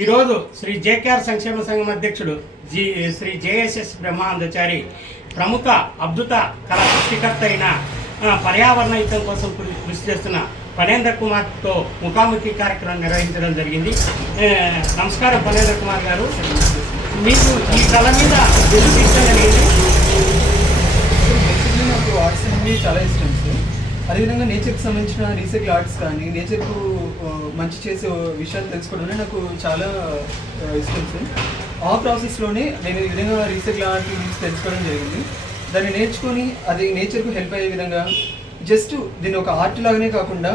ఈరోజు శ్రీ జేకేఆర్ సంక్షేమ సంఘం అధ్యక్షుడు జి శ్రీ జేఎస్ఎస్ బ్రహ్మానందచారి ప్రముఖ అద్భుత కళా సృష్టికర్త అయిన పర్యావరణ హితం కోసం కృషి చేస్తున్న ఫణేంద్ర కుమార్తో ముఖాముఖి కార్యక్రమం నిర్వహించడం జరిగింది. నమస్కారం ఫణేంద్ర కుమార్ గారు. మీకు ఈ కళ మీద ఎందుకు ఇష్టం కలిగింది నాకు ఆర్ట్స్ చాలా ఇష్టం. అదేవిధంగా నేచర్కి సంబంధించిన రీసైకిల్ ఆర్ట్స్ కానీ నేచర్కు మంచి చేసే విషయాలు తెలుసుకోవడం నాకు చాలా ఇష్టం సార్. ఆ ప్రాసెస్లోనే నేను ఈ విధంగా రీసైకిల్ ఆర్ట్ గురించి తెలుసుకోవడం జరిగింది. దాన్ని నేర్చుకొని అది నేచర్కు హెల్ప్ అయ్యే విధంగా జస్ట్ దీన్ని ఒక ఆర్ట్ లాగానే కాకుండా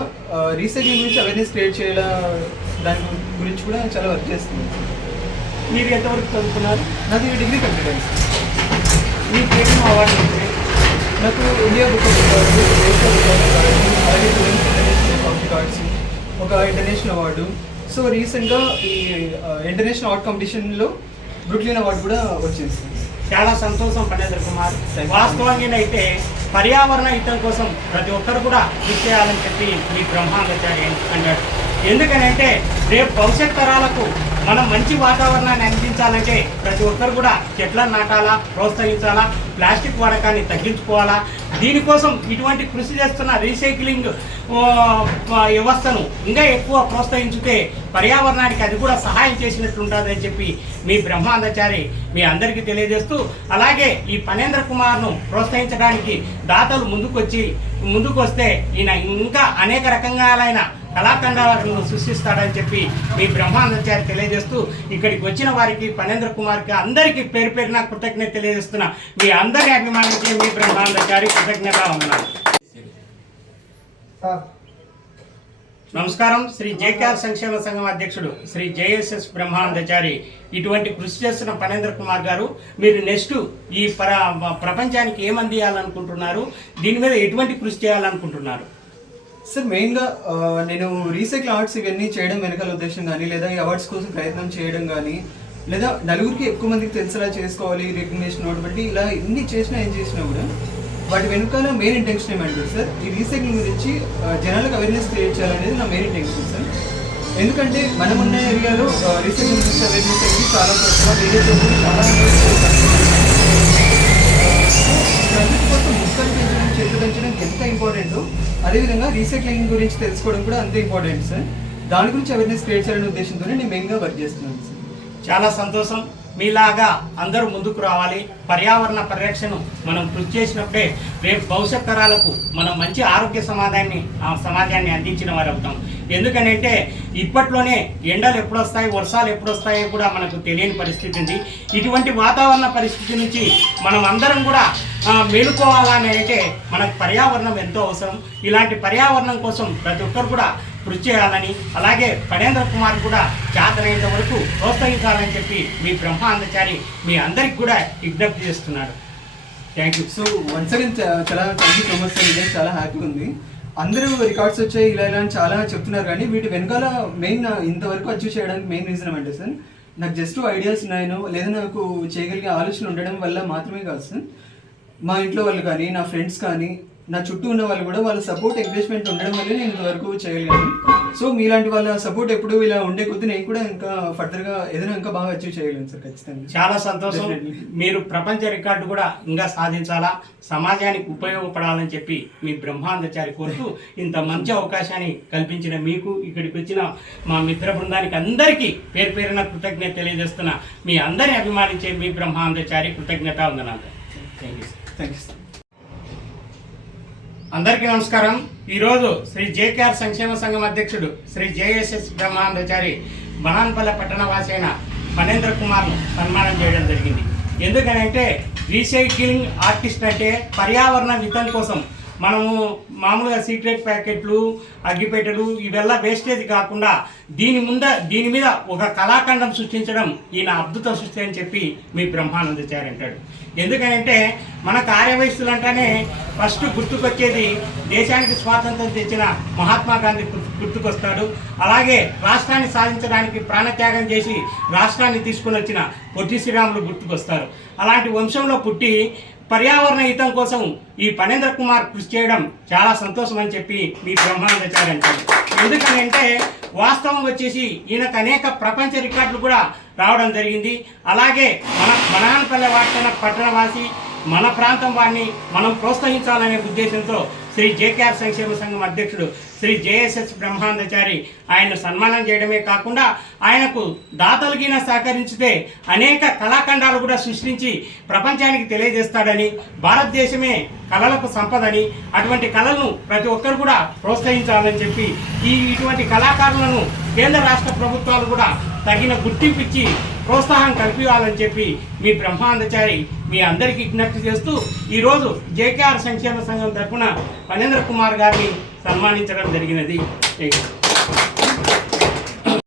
రీసైక్లింగ్ గురించి అవేర్నెస్ క్రియేట్ చేయాల దాని గురించి కూడా చాలా వర్క్ చేస్తున్నాను మీరు ఎంతవరకు చదువుకున్నారు నాకు ఈ డిగ్రీ కంప్లీట్ అయింది. మీకు ఏమేమి అవార్డు నాకు India book of international award so రీసెంట్గా ఈ ఇంటర్నేషనల్ ఆర్ట్ కాంపిటీషన్లో బ్రుక్లిన్ అవార్డు కూడా వచ్చింది. చాలా సంతోషం ఫణేంద్ర కుమార్. వాస్తవంగానైతే పర్యావరణ హితం కోసం ప్రతి ఒక్కరు కూడా కృషి చేయాలని చెప్పి మీ బ్రహ్మాండాచార్య అన్నాడు ఎందుకనంటే రేపు భవిష్యత్ తరాలకు మనం మంచి వాతావరణాన్ని అందించాలంటే ప్రతి ఒక్కరు కూడా చెట్లను నాటాలా ప్రోత్సహించాలా ప్లాస్టిక్ వాడకాన్ని తగ్గించుకోవాలా. దీనికోసం ఇటువంటి కృషి చేస్తున్న రీసైక్లింగ్ వ్యవస్థను ఇంకా ఎక్కువ ప్రోత్సహించితే పర్యావరణానికి అది కూడా సహాయం చేసినట్లు ఉంటుందని చెప్పి మీ బ్రహ్మాందచారి మీ అందరికీ తెలియజేస్తూ అలాగే ఈ పనేంద్ర కుమార్ను ప్రోత్సహించడానికి దాతలు ముందుకొచ్చి ముందుకొస్తే ఈయన ఇంకా అనేక రకంగాలైన కళాఖండాలను సృష్టిస్తాడని చెప్పి మీ బ్రహ్మాందచారి తెలియజేస్తూ ఇక్కడికి వచ్చిన వారికి పనేంద్ర కుమార్కి అందరికీ పేరు పేరున కృతజ్ఞత తెలియజేస్తున్న. మీ అందరి అభిమానించే మీ బ్రహ్మాందచారి కృతజ్ఞత ఉన్నాను నమస్కారం. శ్రీ జేకేఆర్ సంక్షేమ సంఘం అధ్యక్షుడు శ్రీ జేఎస్ఎస్ బ్రహ్మానందచారి ఇటువంటి కృషి చేస్తున్న పనేంద్ర కుమార్ గారు మీరు నెక్స్ట్ ఈ పర ప్రపంచానికి ఏం అందియాలనుకుంటున్నారు దీని మీద ఎటువంటి కృషి చేయాలనుకుంటున్నారు? సార్ మెయిన్గా నేను రీసైకిల్ ఆర్ట్స్ ఇవన్నీ చేయడం వెనకాల ఉద్దేశం కానీ లేదా ఈ అవార్డ్స్ కోసం ప్రయత్నం చేయడం కానీ లేదా నలుగురికి ఎక్కువ మందికి తెలిసేలా చేసుకోవాలి రికగ్నేషన్ నోట్ బట్టి ఇలా ఎన్ని చేసినా ఏం చేసినా కూడా వాటి వెనకాల మెయిన్ ఇంటెన్షన్ ఏమంటారు సార్ ఈ రీసైక్లింగ్ గురించి జనాలకు అవేర్నెస్ క్రియేట్ చేయాలనేది నా మెయిన్ ఇంటెన్షన్ సార్ ఎందుకంటే మనం ఉన్న ఏరియాలో రీసైక్లింగ్ గురించి అవేర్నెస్ అనేది చాలా తక్కువ వేరే చాలా కోసం ముక్కలు చెట్లు పెంచడం ఎంత ఇంపార్టెంట్ అదేవిధంగా రీసైక్లింగ్ గురించి తెలుసుకోవడం కూడా అంతే ఇంపార్టెంట్ సార్ దాని గురించి అవేర్నెస్ క్రియేట్ చేయాలనే ఉద్దేశంతోనే నేను మెయిన్గా వర్క్ చేస్తున్నాను సార్ చాలా సంతోషం. మీలాగా అందరూ ముందుకు రావాలి. పర్యావరణ పరిరక్షణ మనం కృషి చేసినప్పుడే రేపు భవిష్యత్ తరాలకు మనం మంచి ఆరోగ్య సమాధాన్ని ఆ సమాజాన్ని అందించిన వారు అవుతాం. ఎందుకనంటే ఇప్పట్లోనే ఎండలు ఎప్పుడు వస్తాయి వర్షాలు ఎప్పుడు వస్తాయో కూడా మనకు తెలియని పరిస్థితి ఉంది. ఇటువంటి వాతావరణ పరిస్థితి నుంచి మనం అందరం కూడా మేలుకోవాలని అయితే మనకు పర్యావరణం ఎంతో అవసరం. ఇలాంటి పర్యావరణం కోసం ప్రతి ఒక్కరు కూడా కృషి చేయాలని అలాగే ఫణేంద్ర కుమార్ కూడా చేతనైనంత వరకు ప్రోత్సహించాలని చెప్పి మీ బ్రహ్మాందచారి మీ అందరికి కూడా విజ్ఞప్తి చేస్తున్నాడు. Thank you so once again చాలా thank you so much sir చాలా హ్యాపీ ఉంది. అందరూ రికార్డ్స్ వచ్చాయి ఇలా ఇలా అని చాలా చెప్తున్నారు కానీ వీటి వెనకాల మెయిన్ ఇంతవరకు అచీవ్ చేయడానికి మెయిన్ రీజన్ ఏమంటే సార్ నాకు జస్ట్ ఐడియాస్ ఉన్నాయనో లేదా నాకు చేయగలిగే ఆలోచన ఉండడం వల్ల మాత్రమే కాదు సార్ మా ఇంట్లో వాళ్ళు కానీ నా ఫ్రెండ్స్ కానీ నా చుట్టూ ఉన్న వాళ్ళు కూడా వాళ్ళ సపోర్ట్ ఎంకరేజ్మెంట్ ఉండడం వల్లే నేను ఇంతవరకు చేయగలిగాను. సో మీలాంటి వాళ్ళ సపోర్ట్ ఎప్పుడు ఇలా ఉండే కొద్దీ నేను కూడా ఇంకా ఫర్దర్గా ఏదైనా ఇంకా బాగా అచీవ్ చేయగలను సార్ ఖచ్చితంగా. చాలా సంతోషం. మీరు ప్రపంచ రికార్డు కూడా ఇంకా సాధించాలా సమాజానికి ఉపయోగపడాలని చెప్పి మీ బ్రహ్మాందచారి కోరుతూ ఇంత మంచి అవకాశాన్ని కల్పించిన మీకు ఇక్కడికి వచ్చిన మా మిత్ర బృందానికి అందరికీ పేరు పేరున కృతజ్ఞత తెలియజేస్తున్న మీ అందరి అభిమానించే మీ బ్రహ్మాందచారి కృతజ్ఞత వందనాలు thank you thank you sir అందరికీ నమస్కారం. ఈరోజు శ్రీ జేకేఆర్ సంక్షేమ సంఘం అధ్యక్షుడు శ్రీ జేఎస్ఎస్ బ్రహ్మానందచారి బనాన్పల్లె పట్టణవాసి అయిన ఫణేంద్ర కుమార్ను సన్మానం చేయడం జరిగింది. ఎందుకనంటే రీసైక్లింగ్ ఆర్టిస్ట్ అంటే పర్యావరణ హితం కోసం మనము మామూలుగా సీక్రెట్ ప్యాకెట్లు అగ్గిపెట్టెలు ఇవెల్లా వేస్టేజ్ కాకుండా దీని ముంద దీని మీద ఒక కళాఖండం సృష్టించడం ఈయన అద్భుత సృష్టి అని చెప్పి మీ బ్రహ్మానందచారి అంటాడు. ఎందుకంటే మన కార్యవయస్సులు అంటేనే ఫస్ట్ గుర్తుకొచ్చేది దేశానికి స్వాతంత్రం తెచ్చిన మహాత్మా గాంధీ గుర్తుకొస్తాడు. అలాగే రాష్ట్రాన్ని సాధించడానికి ప్రాణత్యాగం చేసి రాష్ట్రాన్ని తీసుకుని వచ్చిన పొట్టి శ్రీరాములు గుర్తుకొస్తారు. అలాంటి వంశంలో పుట్టి పర్యావరణ హితం కోసం ఈ పనేంద్ర కుమార్ కృషి చేయడం చాలా సంతోషం అని చెప్పి మీ బ్రహ్మానందచారి అంటారు. ఎందుకని అంటే వాస్తవం వచ్చేసి ఈయనకు అనేక ప్రపంచ రికార్డులు కూడా రావడం జరిగింది. అలాగే మన బనానపల్లె వాటిన పట్టణవాసి మన ప్రాంతం వారిని మనం ప్రోత్సహించాలనే ఉద్దేశంతో శ్రీ జేకేఆర్ సంక్షేమ సంఘం అధ్యక్షుడు శ్రీ జేఎస్ఎస్ బ్రహ్మాందచారి ఆయన సన్మానం చేయడమే కాకుండా ఆయనకు దాతలకిన సహకరించితే అనేక కళాఖండాలు కూడా సృష్టించి ప్రపంచానికి తెలియజేస్తాడని భారతదేశమే కళలకు సంపదని అటువంటి కళలను ప్రతి ఒక్కరు కూడా ప్రోత్సహించాలని చెప్పి ఈ ఇటువంటి కళాకారులను కేంద్ర రాష్ట్ర ప్రభుత్వాలు కూడా తగిన గుర్తింపు ఇచ్చి ప్రోత్సాహం కల్పించాలని చెప్పి మీ బ్రహ్మాందచారి మీ అందరికీ విజ్ఞప్తి చేస్తూ ఈరోజు జేకేఆర్ సంక్షేమ సంఘం తరఫున పనేంద్ర కుమార్ గారిని సన్మానించడం జరిగినది.